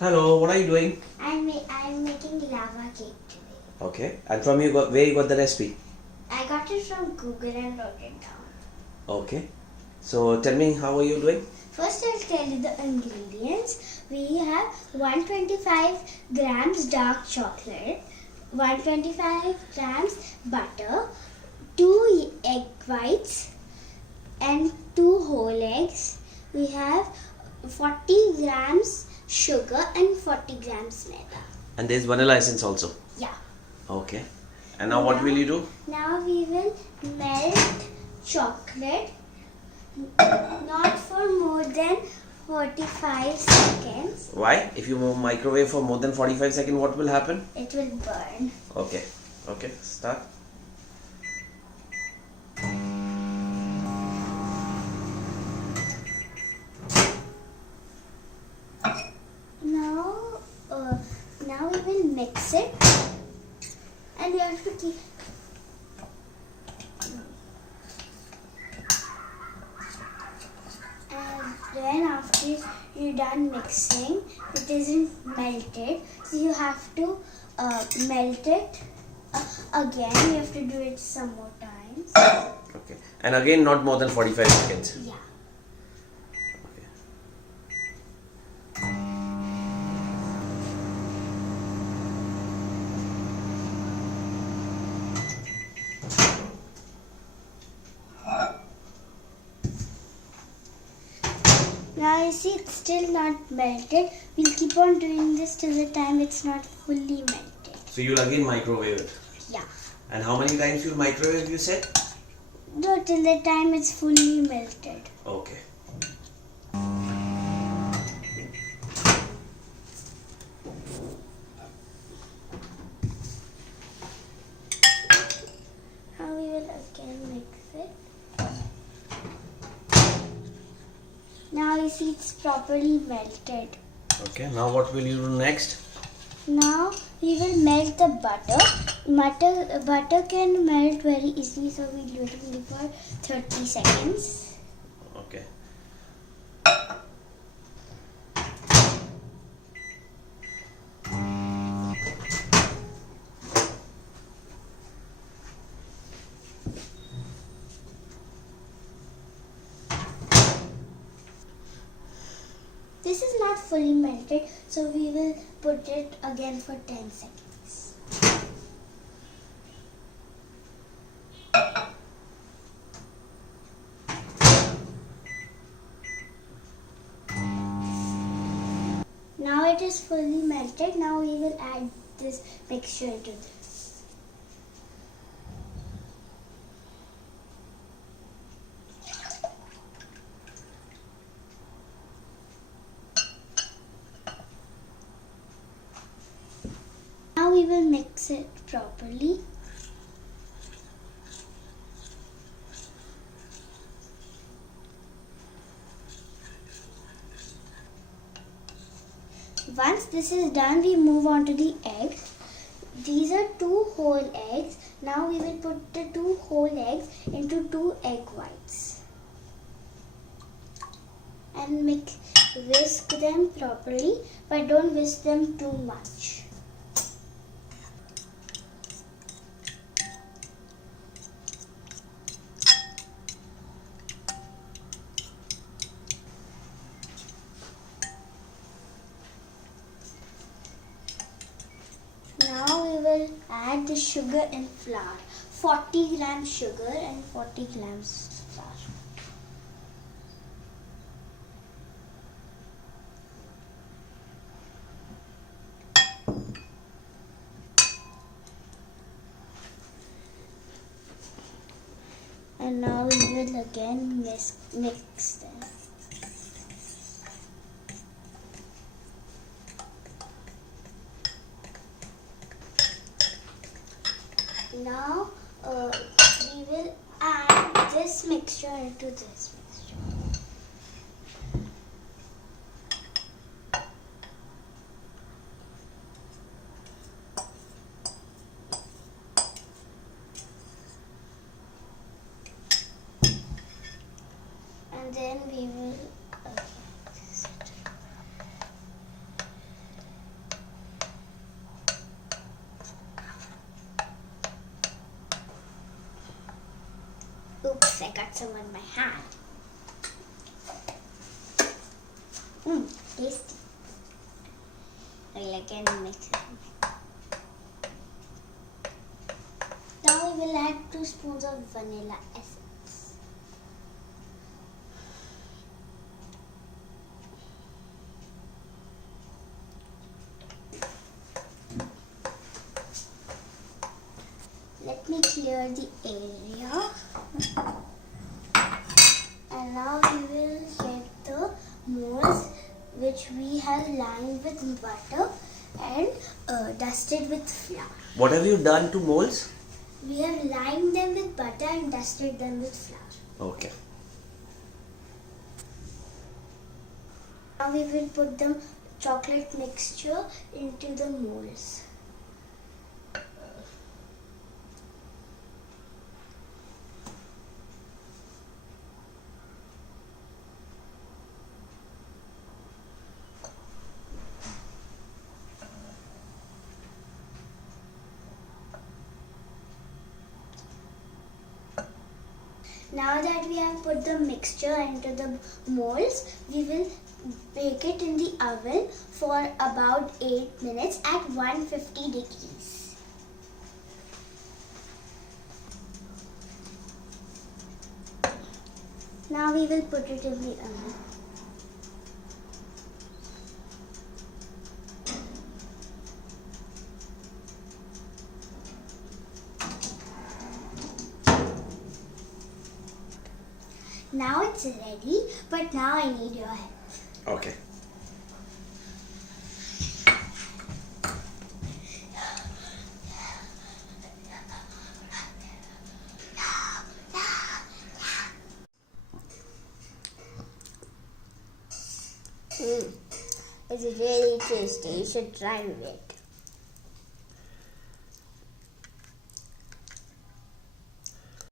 Hello, what are you doing? I'm making lava cake today. Okay, and from where you got the recipe? I got it from Google and wrote it down. Okay, so tell me, how are you doing? First, I'll tell you the ingredients. We have 125 grams dark chocolate, 125 grams butter, 2 egg whites, and 2 whole eggs. We have 40 grams sugar and 40 grams maida. And there's vanilla essence also. Yeah. Okay, and now what will you do? Now we will melt chocolate, not for more than 45 seconds. Why? If you microwave for more than 45 seconds, what will happen? It will burn. Okay, start. Now we will mix it, and you have to keep. And then after you're done mixing, it isn't melted, so you have to melt it again. You have to do it some more times. Okay, and again not more than 45 seconds. Yeah. Now you see it's still not melted. We'll keep on doing this till the time it's not fully melted. So you'll again microwave it? Yeah. And how many times you'll microwave, you said? No, till the time it's fully melted. Okay. Now we will again mix it. Now you see it's properly melted. Okay, now what will you do next? Now we will melt the butter. Butter can melt very easily, so we'll do it only for 30 seconds. Okay. This is not fully melted, so we will put it again for 10 seconds. Now it is fully melted. Now we will add this mixture into this. Now we will mix it properly. Once this is done, we move on to the egg. These are 2 whole eggs. Now we will put the 2 whole eggs into 2 egg whites and whisk them properly, but don't whisk them too much. Now we will add the sugar and flour. 40 grams sugar and 40 grams flour. And now we will again mix them. Now we will add this mixture into this mixture. And then we will got some on my hand. Tasty. I can mix it. Now we will add 2 spoons of vanilla essence. Let me clear the area. And now we will get the molds which we have lined with butter and dusted with flour. What have you done to molds? We have lined them with butter and dusted them with flour. Okay. Now we will put the chocolate mixture into the molds. Now that we have put the mixture into the molds, we will bake it in the oven for about 8 minutes at 150 degrees. Now we will put it in the oven. Now it's ready, but now I need your help. Okay. It's really tasty. You should try it.